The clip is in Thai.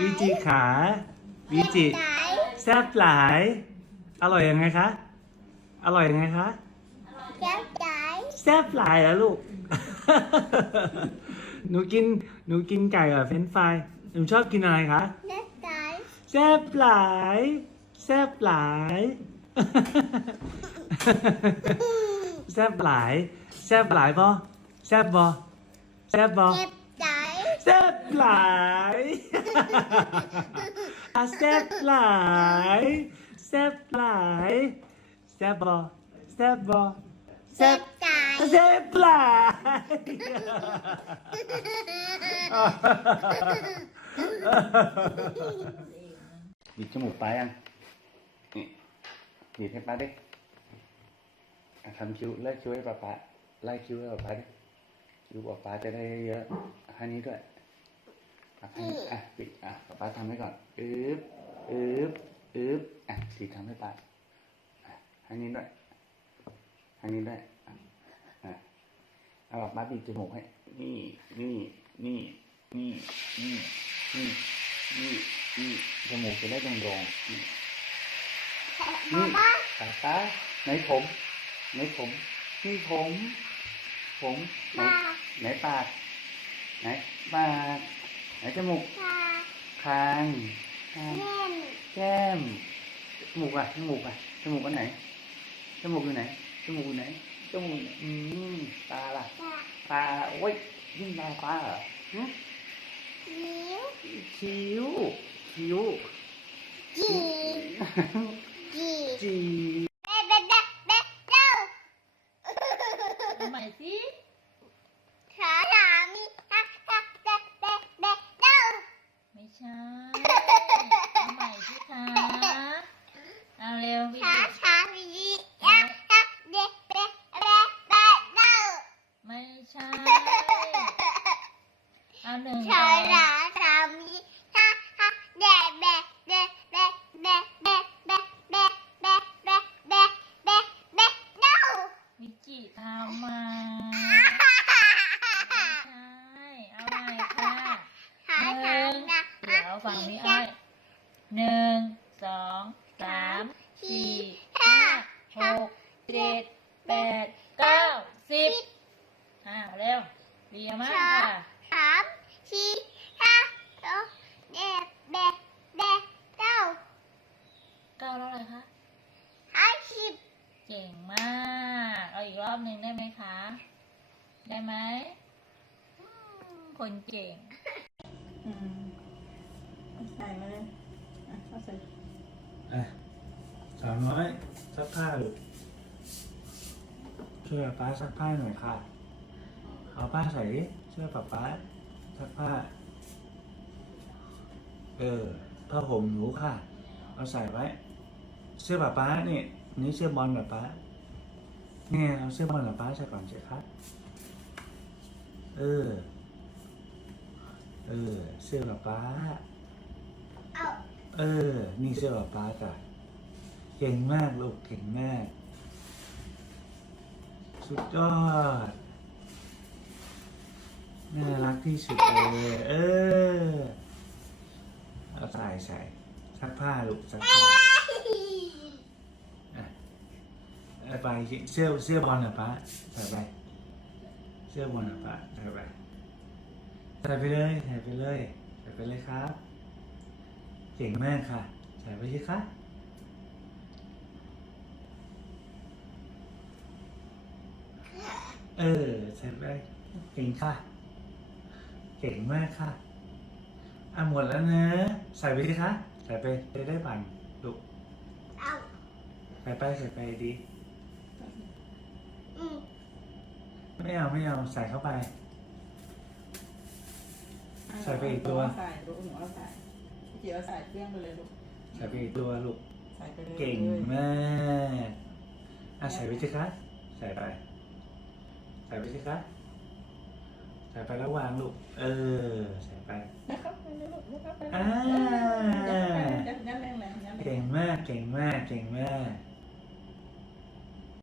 วีจิขาวีจิไหนแซ่บหลาย อร่อยยังไงคะ อร่อยยังไงคะแก้วไหนแซ่บหลายแล้วลูก หนูกินหนูกินไก่กับเฟรนช์ฟรายหนูชอบกินอะไรคะแก้วไหนแซ่บหลายแซ่บหลายแซ่บหลายแซ่บหลายบ่แซ่บบ่แซ่บบ่เก็บไหนแซ่บหลายอะแซ่บหลายแซ่บหลายแซ่บบ่แซ่บบ่แซ่เก็บบไหนแซ่บหลายบิดจมูกไปยังนี่บีบให้ป้าดิอ่ step lại. À, step lại. Step lại. Step vào. Step vào. Step lại. Step lại. Vịt cho một tay ăn. Vịt hết ba đi. À, Thầm chú, lấy chú ấy bà bà Lấy chú ấy bà bà đi. Chú bà bà tới đây ờ, Hai ní rồi อะให้อะปิดอะป้าป้าทำให้ก่อนอึ๊บอึ๊บอึ๊บอะสีทำให้ป้าอะให้นี้ด้วยให้นี้ด้วยอะอะเอาป้าป้าบีบจมูกให้ นี่นี่นี่นี่นี่นี่นี่นี่จมูกจะได้โด่งๆนี่มาบ้าตาตาไหนผมไหนผมนี่ผม ผมไหนมาไหนปากไหนปาก ไหนจมูกตาคางคางเล่นแก้มจมูกอะจมูกอะจมูกอันไหนจมูกอยู่ไหนจมูกอยู่ไหนจมูกอืมตาล่ะตาตาโอ้ยยิ่งตาตาเหรอฮะนิ้วคิ้วคิ้วจีจี แปดเก้าสิบอ้าวเร็วเรียมากค่ะสามสี่ห้าหกเจ็ดแปดแปดเก้าเก้าแล้วอะไรคะห้าสิบเก่งมาก เอาอีกรอบหนึ่งได้ไหมคะ ได้ไหมอืมคนเก่งอืมเอาใส่มาเลยอะเอาใส่อะสาวน้อยซักผ้าลูก ช่วยป้าซักผ้าหน่อยค่ะ เอาผ้าใส่ดิช่วยป้าป้าซักผ้า เออผ้าห่มหนูค่ะ เอาใส่ไว้ เสื้อป้าป้านี่นี่เสื้อบอลป้าป้าเนี่ยเอาเสื้อบอลป้าป้าใส่ก่อนสิครับเออ เออ เสื้อป้าป้าเอาเออ นี่เสื้อป้าป้าจ้ะเก่งมากลูกเก่งมาก สุดยอด น่ารักที่สุดเลย เออ เอาใส่ใส่ซักผ้าลูกซักผ้าอะเอาไปเสื้อเสื้อบอลเหรอป้าใส่ไป เสื้อบอลเหรอป้าใส่ไปใส่ไปเลยใส่ไปเลยใส่ไปเลยครับ เก่งมากค่ะใส่ไปสิคะ เออใส่ไปเก่งค่ะ เก่งมากค่ะอะหมดแล้วนะ ใส่ไปสิคะใส่ไปจะได้ปั่นลูกเอาใส่ไปใส่ไปดี อืมไม่เอาไม่เอาใส่เข้าไป ใส่ไปอีกตัว ใส่ลูกหนูเอาใส่พี่จิ๋วเอาใส่เครื่องไปเลยลูก ใส่ไปอีกตัวลูก ใส่ไปเลยเก่งมากอะใส่ไปสิคะใส่ไป ใส่ไปสิคะใส่ไปแล้ววางลูก เออ ใส่ไป นะครับไปเลยลูกนะครับไปเลยอ่ายัดแรงๆยัดแรงๆยัดแรงๆ เก่งมาก เก่งมาก เก่งมาก